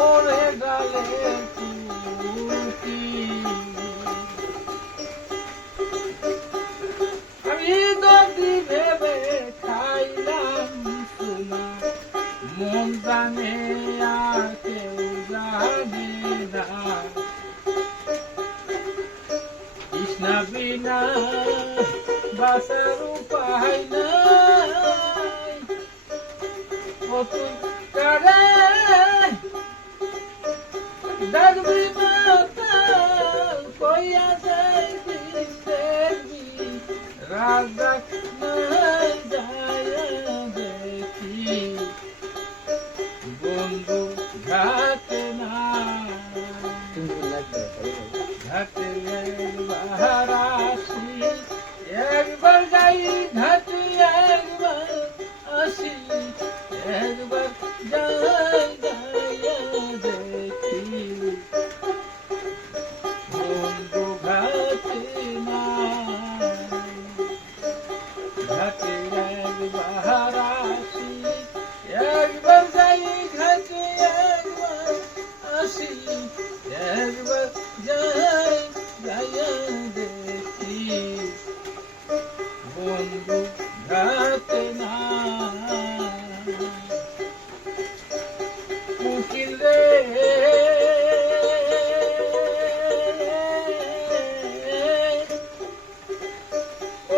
ওরে ডালে কুটি আমি যদি ভেবে খাইলাম সোনা মন জানে আর কেউ জানে না কৃষ্ণা বিনা বাসার উপায় নাই ও তুই কারে ডাকবি মাতাল কইয়া যাইবি দেখবি রাজা নাই যায় দেখি বন্ধু ঘাটে না ঘাটে একবার আসি একবার যাই ঘাটে একবার আসি একবার যাই দেখি বন্ধু ঘাটে না ঘাটে একবার আসি একবার যাই ঘাটে একবার আসি একবার যাই দেখি বন্ধু ঘাটে না উকিল রে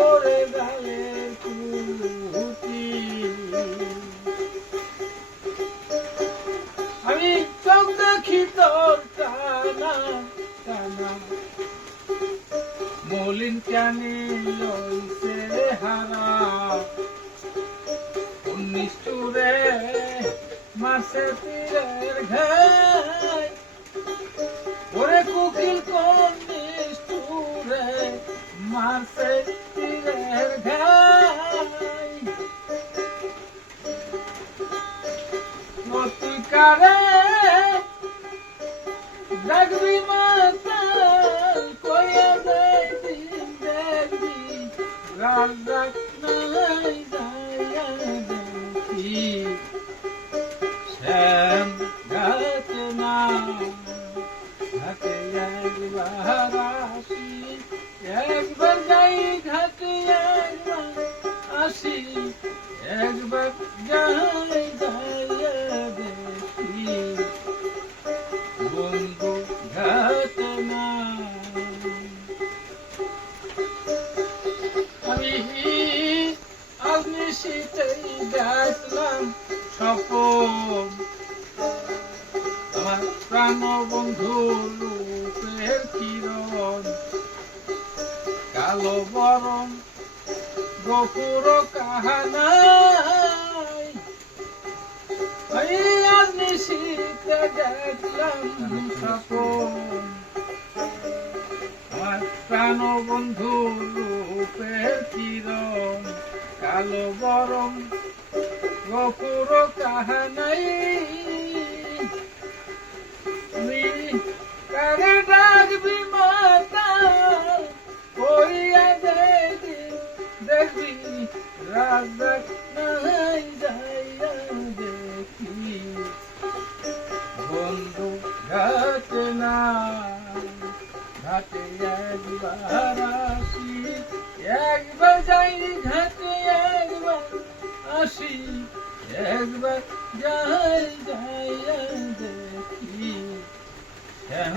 ওরে গালে কুটি আমি চোখ দেখি তোর টানা টানা মলিন কেনে লইছে হারা নিষ্ঠুরে মাসে তীরের ঘাই ওরে কুকিল কোন নিষ্ঠুরে মাসে তীরের ঘাই তুই কারে ডাকবি মাতাল কইয়া দেখবি দেখবি রাজা নাই যায় দেখি শ্যাম ঘাটে না ঘাটে একবার আসি একবার যাই ঘাটে একবার আসি একবার যাই দেখি বন্ধু ঘাটে না আমি আজ নিশিতেই দেখলাম স্বপন আমার প্রাণ বন্ধু রূপের কিরণ কালো বরণ গপুর কাহানাই আমি আজ নিশিতে দেখলাম স্বপন আমার প্রাণ বন্ধু রূপের কিরণ কালো বরণ গপুর কাহানাই কারে ডাকবি মাতাল কইয়া দেখবি দেখবি রাজা নাই যাইয়া দেখি বন্ধু ঘাটে না ঘাটে একবার আসি একবার যাই ঘাটে একবার আসি একবার যাই দেখি শ্যাম